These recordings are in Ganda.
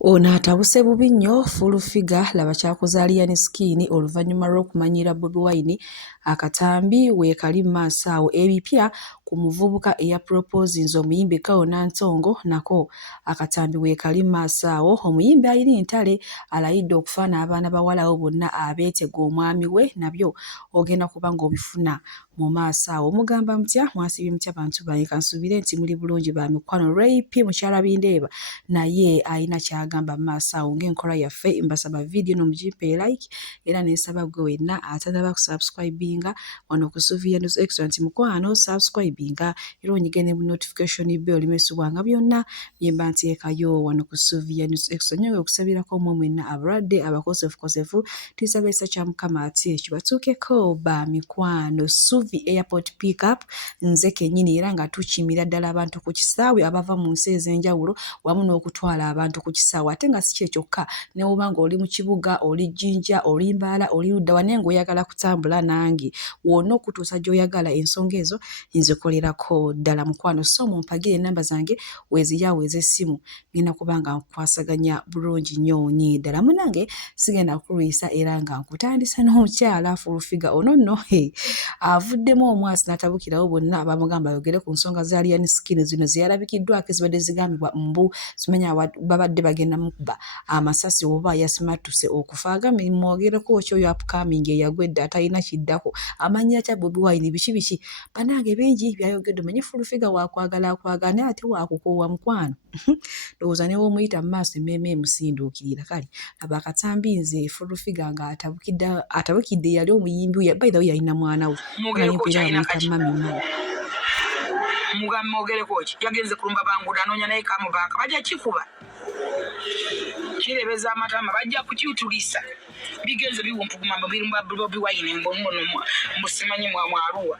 Ono atabuse bubi nnyo Full-Figure laba kyakuzaaliya ne Skin oluvannyuma lw'okumanyira Bobi Wine akatambi weekali mu maaso awo. Ebipya ku muvubuka eyapropozinze omuyimbi Carol Nantongo nako akatambi weekali mu maaso awo. Omuyimbi Irene Ntale alayidde okufaana abaana bawala abo bonna abeetega omwami we nabyo ogenda kuba ng'obifuna mu maaso awo. Mugamba mutya mwasibye mutya bantu bange, kansuubire nti muli bulungi ba mikwano. Ray P mukyala Bindeeba naye ayina kyagamba mu maaso awo ng'enkola yaffe. Mbasaba vidiyo n'omugipe like era neesaba gwe wenna atanaba kusubscribinga wano ku Sylvia News Extra nti mukwano subscribinga era onyige ne notification bell limesibwanga byonna bye mba nteekayo wano ku Sylvia News Extra. Nnyo okusabirako mmwe mwenna abalwadde abakosefukosefu tisaba ekisa kya Mukama ati kibatuukeko ba mikwano. Suvi Airport Pickup nze kennyini era nga tukimira ddala abantu ku kisaawe abava mu nsi ez'enjawulo wamu n'okutwala abantu ku kisaawe ate nga si kye kyokka ne bw'oba nga oli mu kibuga oli Jinja oli Mbaala oli ludda wa naye ng'oyagala kutambula nange wonna okutuusa gy'oyagala ensonga ezo nzikolerako ddala mukwano. So mumpagire ennamba zange weeziyaawo ez'essimu ngenda kuba nga nkwasaganya bulungi nnyo nyi ddala munange sigenda kulwisa era nga nkutandisa n'omukyala Full-Figure ono nno avuddemu omwasi n'atabukirawo bonna abamugamba ayogere ku nsonga za Lion Skin zino zeyalabikiddwako ezibadde zigambibwa mbu simanya babadde bagenda mukuba amasasi oba yasimattuse okufa agambe mwogereko kyoyo upcoming eyagwa edda atalina kiddako amannya kya Bobi Wine biki banange bingi byayogedde omanyi Full-Figure wakwagala akwagane ate wakukoowa mukwano ndowooza ne w'omuyita mu maaso emmeeme emusinduukirira kale aba akatambi nze Full-Figure nga atabukidde yali omuyimbi by the way yalina mwana we mugambe mwogereko ki yagenze kulumba banguda anoonya naye kamubaaka bajja kikuba kirebeza amatama bajja kukyutulisa bigenze biwumpuguma birumba Bobi Wine mbongono musimanyi mwaruwa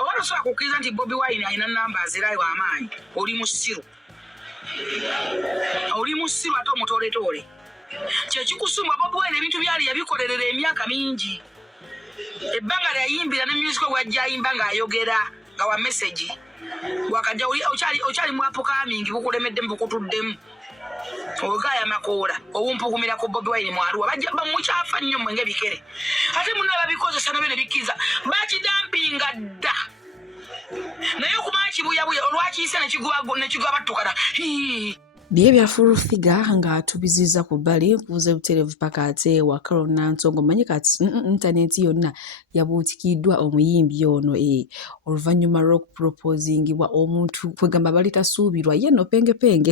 oba osobola kukkiriza nti Bobi Wine alina namba azirayo amaanyi oli musiru ate omutoletoole kyekikusumba Bobi Wine ebintu byali yabikolerera emyaka mingi ebbanga lyayimbira ne music wajja ayimba ng'ayogera nga wa message wakajja okyali mu upcoming bukulemedde bukutuddemu ogaya makoola obumpugumira ku Bobi Wine mwaruwa bajja bamukyafa nnyo mmwe ng'ebikere ate munna babikozesa nabyo ne bikkiriza bakidampinga dda naye okuba kibuyabuya olwakiyise ne kigwa battukana bye bya Full-Figure nga tubiziza ku bbali nkubuze butereevu paka ate wa Carol Nantongo manyi kati intaneti yonna yabuutikiddwa omuyimbi ono oluvannyuma lw'okuproposingibwa omuntu kwegamba bali tasuubirwa ye no pengepenge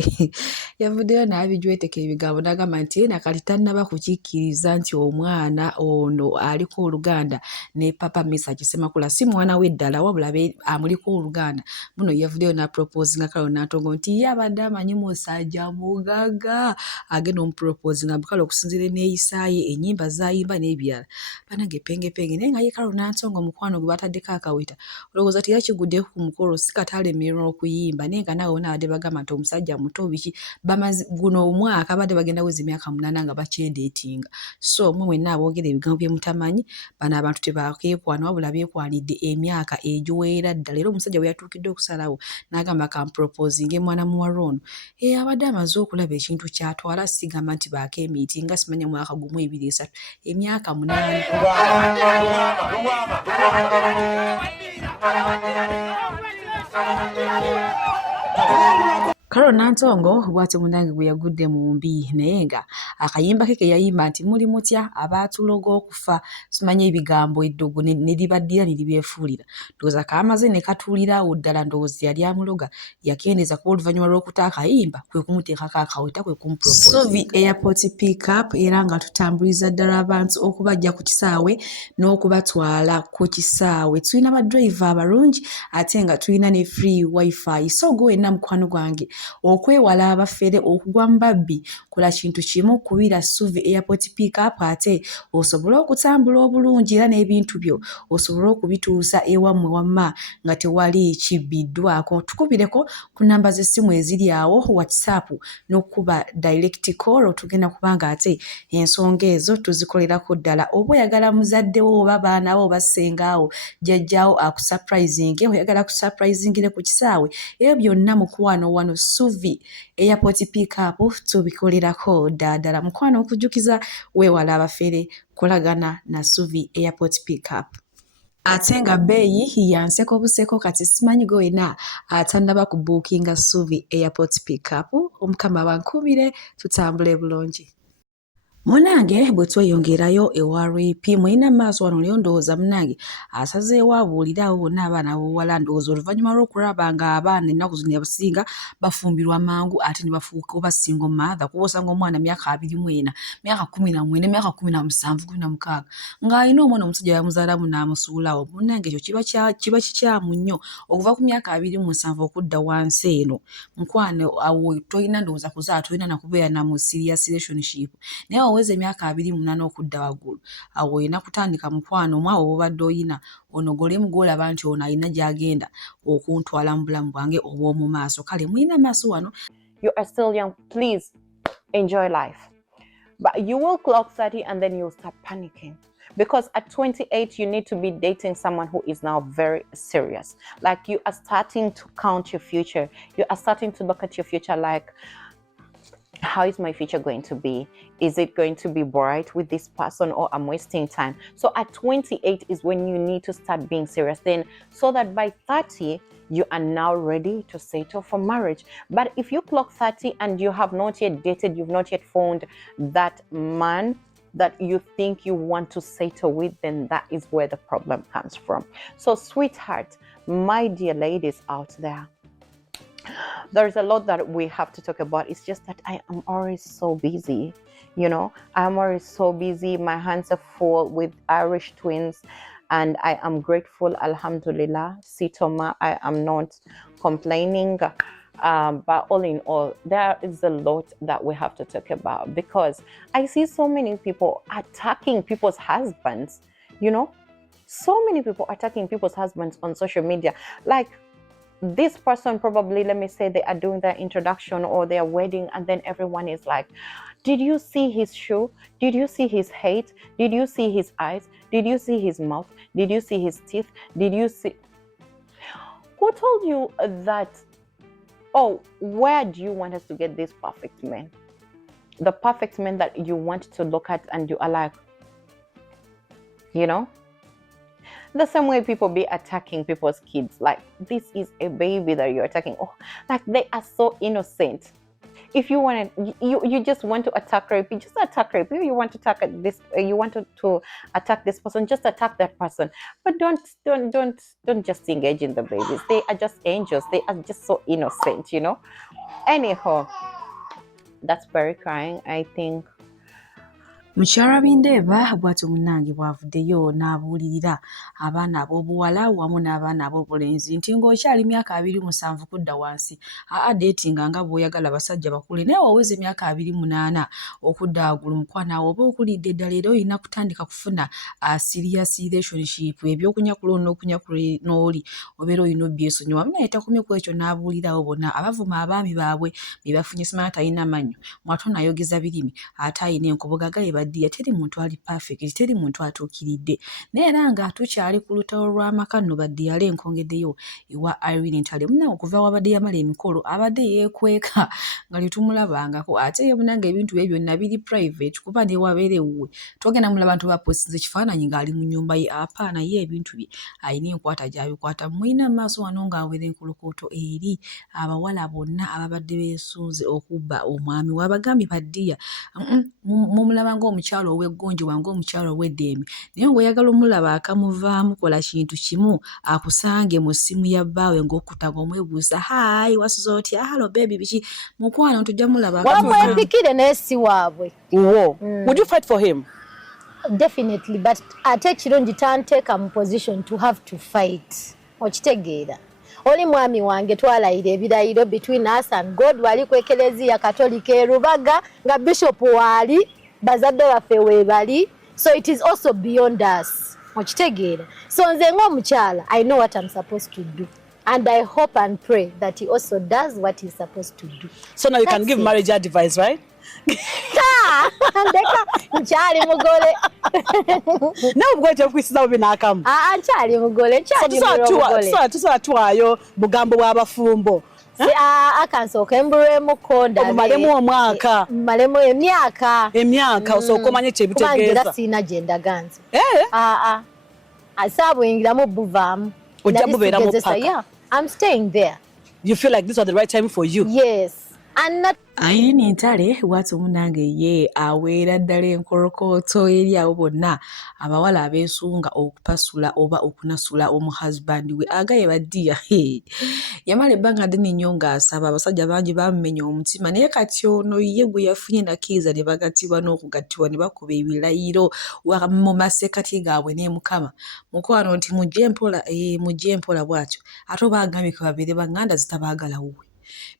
yavuddeyo n'abijweteka ebigambo n'agamba nti yena kati tannaba kukikkiriza nti omwana ono aliko oluganda ne Papa Misa Kisemakula si mwana we ddala wabula amuliko oluganda muno yavuddeyo n'aproposinga Carol Nantongo nti ye abadde amanyi musajja mugaga agenda omuproposinga bukale okusinziira n'eyisaaye ennyimba zayimba n'ebirala banange pengepenge naye nga ye Carol Nantongo mukwano gwe bataddeko akawita olowooza teyakiguddeyo ku mukolo si kati alemererwa okuyimba naye nga naawe wona badde bagamba nti omusajja muto biki guno omwaka badde bagenda wezi emyaka 8 nga bakyedeetinga so mwe mwenna aboogera ebigambo bye mutamanyi bano abantu tebakeekwana wabula beekwanidde emyaka egiweera ddala era omusajja bwe yatuukidde okusalawo n'agamba kamproposinge mwana muwala ono abadde amaze okulaba ekintu kyatwala sigamba nti baako emiti nga simanya mwaka gumu 2 3 emyaka 8 Carol Nantongo bw'atyo munange bwe yagudde mu mbi naye nga akayimba ke yayimba nti muli mutya abaatuloga okufa simanye ebigambo eddogo ne libaddira ne libyefuulira ndowooza kaamaze ne katuulirawo ddala ndowooza yali amuloga yakendeeza kuba oluvannyuma lw'okuta akayimba kwe kumuteekako akaweta kwe kumupropose. Suvi Airport Pickup era nga tutambuliza ddala abantu okubajja ku kisaawe n'okubatwala ku kisaawe tulina badriver abalungi ate nga tulina ne free wifi so gwe wenna mukwano gwange okwewala abafere okugwa mbabbi kola kintu kimu kubira Suvi Airport Pickup ate osobole okutambula obulungi era n'ebintu byo osobole okubituusa ewammwe wamma nga tewali kibbiddwako tukubireko ku namba z'essimu eziri awo WhatsApp n'okuba direct call tugenda kubanga ate ensonga ezo tuzikolerako ddala oba oyagala muzaddewo oba baana bo basengaawo jjajjaawo akusurprising oyagala kusurprisingire ku kisaawe ebyo byonna mukwano wano Suvi Airport Pickup tubikolerako ddala mukwano okujjukiza weewala abafere kolagana na Suvi Airport Pickup. Ate nga bbeeyi yanseko buseko kati simanyi gwena atannaba kubuukinga Suvi Airport Pickup omukama bankubire tutambule bulungi. Munange bwe tweyongerayo ewa RP mulina maaso wano lyo ndowooza munange asazeewo abuulirawo bonna abaana b'obuwala ndowooza oluvannyuma lw'okulaba nga abaana ennaku zino abasinga bafumbirwa mangu ate ne bafuuka oba single mother kuba osanga omwana myaka 24 myaka 14 myaka 17 16 ng'alina omwana omusajja yamuzaalamu n'amusuulawo munange ekyo kiba kikyamu nnyo okuva ku myaka 27 okudda wansi eno mukwano awo tolina ndowooza kuzaala tolina nakubeera na mu serious relationship naye waweze emyaka 28 okudda waggulu awo olina kutandika mukwano omwawo obadde oyina onogolemu gw'olaba nti ono alina gy'agenda okuntwala mu bulamu bwange obw'omu maaso kale mulina maaso wano. You are still young, please enjoy life, but you will clock 30 and then you'll start panicking. Because at 28, you need to be dating someone who is now very serious. Like you are starting to count your future. You are starting to look at your future like, how is my future going to be? Is it going to be bright with this person or I'm wasting time? So at 28 is when you need to start being serious then, so that by 30, you are now ready to settle for marriage. But if you clock 30 and you have not yet dated, you've not yet found that man that you think you want to settle with, then that is where the problem comes from. So sweetheart, my dear ladies out there's a lot that we have to talk about. It's just that I am always so busy, I'm always so busy. My hands are full with Irish twins and I am grateful, alhamdulillah. Sitoma, I am not complaining. But all in all, there is a lot that we have to talk about because I see so many people attacking people's husbands, so many people attacking people's husbands on social media. Like this person probably, let me say they are doing their introduction or their wedding and then everyone is like, did you see his shoe? Did you see his height? Did you see his eyes? Did you see his mouth? Did you see his teeth? Did you see... Who told you that? Oh, where do you want us to get this perfect man? The perfect man that you want to look at and you are like, the same way people be attacking people's kids. Like, this is a baby that you're attacking. Oh, like they are so innocent. If you want to, you just want to attack rape, just attack rape. If you want to attack this, you want to attack this person, just attack that person. But don't just engage in the babies. They are just angels. They are just so innocent, Anyhow, that's very crying, I think. Mukyala Bindeeba bw'atyo munnange bw'avuddeyo n'abuulirira abaana ab'obuwala wamu n'abaana ab'obulenzi nti ng'okyali myaka 27 kudda wansi datinga nga bw'oyagala abasajja bakule naye waweza emyaka 28 okudda waggulu mukwano awo oba okulidde eddala era olina kutandika kufuna serious relationship ebyokunyakula n'okunyakula n'oli obeera olina obyesonyiwa naye takomye ku ekyo n'abuulirawo bonna abavuma abaami baabwe bye bafunye simanya talina mannyo mwatona ayogeza birimi ate ayina enkobogaga ebaddiya teri muntu ali perfect teri muntu atuukiridde naye era nga tukyali ku lutalo lw'amaka nno baddiyala enkongeddeyo ewa Irene Ntale munnange okuva wabadde yamala emikolo abadde yeekweka nga lyetumulabangako ate ye munnange ebintu bye byonna biri private kuba ne wabeera ewuwe togenda mulaba bantu bapostinze ekifaananyi ng'ali mu nnyumba ye apaana ye ebintu bye alina enkwata gy'abikwata mulina maaso wano ng'awera enkolokooto eri abawala bonna ababadde beesunze okubba omwami wabagambye baddiya mumulaba ng'omukyalo ow'eggonjebwa ng'omukyalo ow'eddembe naye ng'oyagala omulaba akamuvaamu kola kintu kimu akusange mu ssimu ya bbaawe ng'okutta ng'omwebuusa hayi wasuza otya halo baby biki mukwano tujja mulaba wamwempikire naye si waabwe. Would you fight for him? Definitely, but ate ekirungi tanteeka mu position to have to fight. Okitegeera oli mwami wange twalayira ebirayiro between us and God wali ku Eklezia Katolika e Rubaga nga bishop wali bazadde baffe weebali, so it is also beyond us. Okitegeera so nze ng'omukyala I know what I'm supposed to do and I hope and pray that he also does what he's supposed to do. So now you can give marriage advice, right? Ndeka nkyali mugole nawe bwete okwisizawo binaakamu nkyali mugole nkyali mugole tusobola tuwaayo bugambo bw'abafumbo Akansoka embulemu koda. Omumalemu omwaka. Malemu emyaka. Emyaka osoka omanye kye bitegeeza. Kubanga sina genda ganze. Asabwingiramu buvaamu. Ojja bubeeramu paka. Yeah, I'm staying there. You feel like this was the right time for you? Yes. And not Ayini ntale watu munange ye awera ddala enkorokooto eri abo bonna abawala abeesunga okupasula oba okunasula omuhusband we agaye baddiya yamala ebbanga ddene nnyo ng'asaba abasajja bangi bamumenya omutima naye kati ono ye gwe yafunye nakkiriza ne bagatibwa n'okugattibwa ne bakuba ebirayiro mu masekkati gaabwe ne Mukama mukwano nti mujje mpola bw'atyo ate oba agambye ke babeere baŋŋanda zitabaagala wuwe.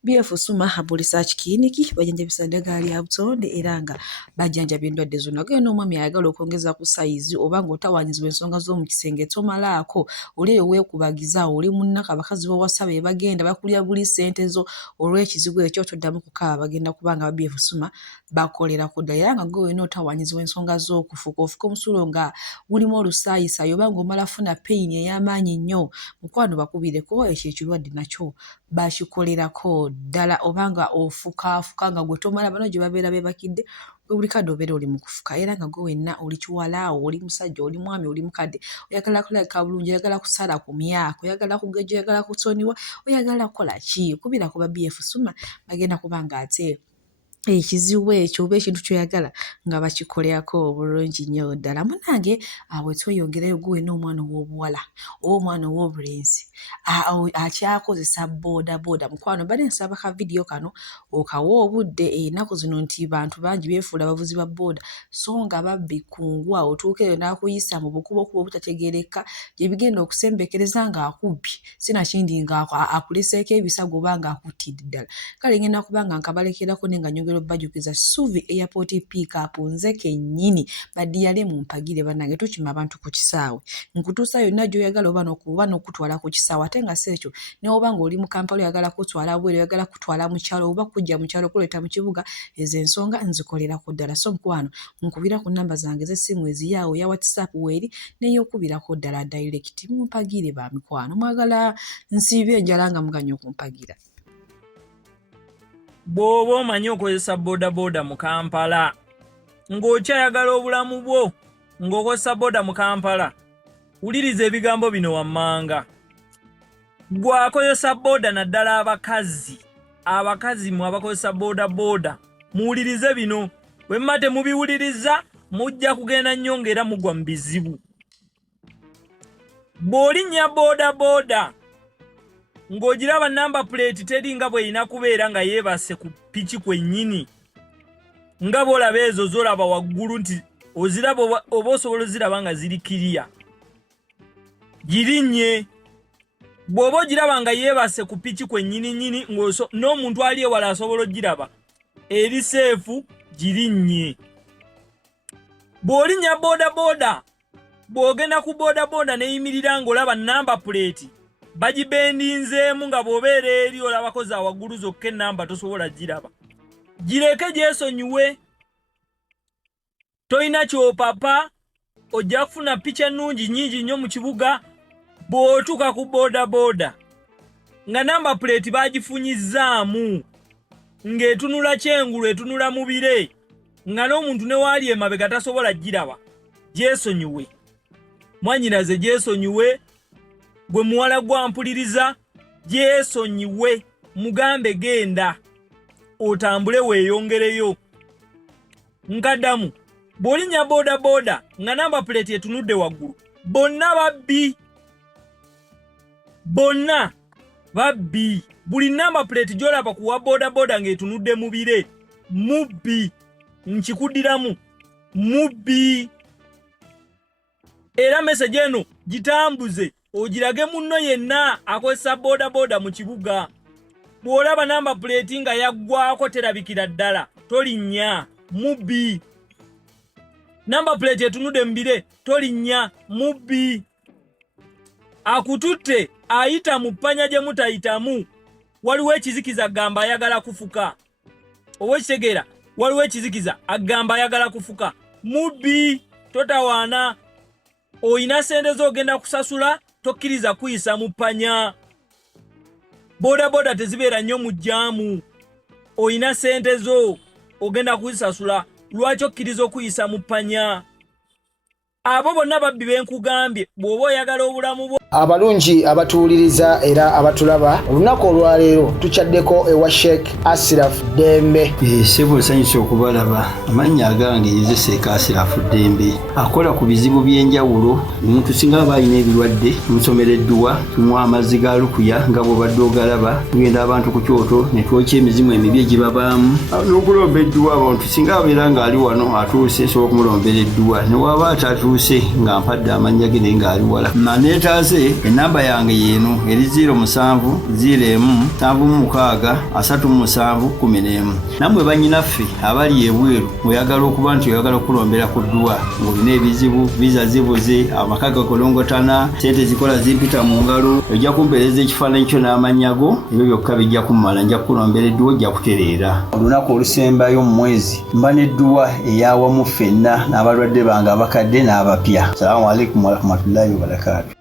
BF Suma Research Clinic bajanjabisa ddagala lya butonde era nga bajjanjaba endwadde zonna. Genda omwami ayagala okwongeza ku sayizi oba ng'otawanyizibwa ensonga z'omu kisenge tomalaako oli eyo weekubagiza oli munnaka abakazi b'owasaba bagenda bakulya buli ssente zo olw'ekizibu ekyo toddamu kukaaba bagenda kubanga ba BF Suma bakolerako ddala era nga gwe wena otawanyizibwa ensonga z'okufuka ofuka omusulo nga gulimu olusaayisaayi oba ng'omala funa peyini ey'amaanyi nnyo mukwano bakubireko ekyo ekirwadde nakyo bakikolerako ddala obanga ofuka nga gwe tomala bano gye babeera beebakidde gwe buli kadde obeera oli mu kufuka era nga gwe wenna oli kiwalaawo oli musajja oli mwami oli mukadde oyagala kulabika bulungi oyagala kusala ku myaka oyagala kugejja oyagala kusoniwa oyagala kukola ki kubirako ba BF Suma bagenda kubanga ate ekizibu ekyo oba ekintu kyoyagala nga bakikolerako obulungi nnyo ddala munange bwe tweyongerayo gwe n'omwana ow'obuwala oba omwana ow'obulenzi akyakozesa boodabooda mukwano bade nsaba ka vidiyo kano okawa obudde ennaku zino nti bantu bangi beefuula abavuzi ba booda so nga babbi kungwa otuuka eyo n'akuyisa mu bukubokubo obutategeereka gye bigenda okusembekereza ng'akubbye sinakindi nga akuleseeko ebisago oba ng'akuttidde ddala kale ngenda kubanga nkabalekerako nenga bajukiza Suvi Airport Pick-up nze kennyini badiyale mu mpagire bannange tukima abantu ku kisaawe nkutuusa yonna gy'oyagala oba n'okutwala ku kisaawe ate nga si ekyo ne oba ng'oli mu Kampala oyagala kutwala bweru oyagala kutwala mu kyalo oba kujja mu kyalo kuleeta mu kibuga ezo ensonga nzikolerako ddala so mukwano nkubira ku nnamba zange z'essimu eziyaawo ya WhatsApp weeri n'ey'okubirako ddala direct mu mpagire ba mikwano mwagala nsiibye enjala nga muganya okumpagira. Bw'oba omanyi okozesa boodabooda mu Kampala ng'okyayagala obulamu bwo ng'okozesa booda mu Kampala wuliriza ebigambo bino wammanga gwakozesa booda naddala abakazi mu abakozesa boodabooda muwulirize bino wemma temubiwuliriza mujja kugenda nnyo ng'era mugwa mu bizibu. Bw'olinnya boodabooda ng'ogiraba namba plate teringa bw'erina kubeera nga yeebase ku piki kwennyini nga bw'olaba ezo z'olaba waggulu nti oziraba oba osobola oziraba nga ziri kiriya girinnye. Bw'oba ogiraba nga yeebase ku piki kwennyini n'omuntu ali ewala asobola ogiraba eri seefu girinnye. Bw'olinnya boodabooda bw'ogenda ku boodabooda neeyimirira ng'olaba namba plate bagibendinzeemu nga bw'obeera eri olabako za waggulu zokka ennamba tosobola giraba. Gireke gyesonyiwe toyina kyopapa ojja kufuna picha ennungi nnyingi nnyo mu kibuga bw'otuuka ku boodabooda nga namba plate bagifunyizaamu ng'etunula kyengulu etunula mubire nga n'omuntu ne waali emabega tasobola giraba. Gyesonyiwe mwanyinaze gyesonyiwe gwe muwala gwampuliriza gyesonyiwe mugambe genda otambule weeyongereyo. Nkaddamu bw'olinnya boodabooda nga namba plate etunudde waggulu bonna babbi buli namba plate gy'olaba kuwa boodabooda ng'etunudde mubire mubbi nkikuddiramu mubbi. Era message eno gitambuze ogirage munno yenna akozesa boodabooda mu kibuga. Bw'olaba namba plate nga yaggwako terabikira ddala tolinnya mubbi. Namba plate etunudde mubire tolinnya mubbi. Akututte ayita mu ppanya gye mutayitamu waliwo ekizikiza agamba ayagala kufuka oba ekitegeera waliwo ekizikiza agamba ayagala kufuka mubbi. Totawaana oyina sente z'ogenda kusasula tokkiriza kuyisa mu ppanya. bodaboda tezibeera nnyo mu jjaamu, oyina sente zo ogenda kuzisasula, lwaki okkiriza okuyisa mu ppanya? Abo bonna babbi benkugambye, bw'oba oyagala obulamu bwo. Abalungi abatuwuliriza era abatulaba, olunaku olwaleero tukyaddeko ewa Sheikh Ashraf Dembe. Sebo sanyusa okubalaba. Amannya agange Seeka Ashraf Dembe akola ku bizibu by'enjawulo. Omuntu singa aba alina ebirwadde tumusomereddwa, tumuwa amazzi ga lukuya nga bw'obadde ogalaba, tugenda abantu ku kyoto ne twokya emizimu emibi egibabaamu n'okulomba edduwa. Abantu singa abeera ng'ali wano atuuse sobola okumulombera edduwa, ne waba atatuuse nga mpadde amannya ge naye ng'ali wala. Naneetaase enamba yange yeeno eri 0701763711. Nammwe bannyinaffe abali ebweru oyagala okuba nti oyagala okulombera ku dduwa ng'olina ebizibu, viza zibuze, amaka gakolongotana, sente zikola zimpita mu ngalo, ojja kumpeereza ekifaananyi kyo n'amannya go, ebyo byokka bijja kummala, nja kukulombera edduwa, ojja kutereera. Olunaku olusembayo mu mwezi mba n'edduwa eyawamu ffenna n'abalwadde bange abakadde n'abapya. Salaamu alaikum warahmatullahi wabarakatuh.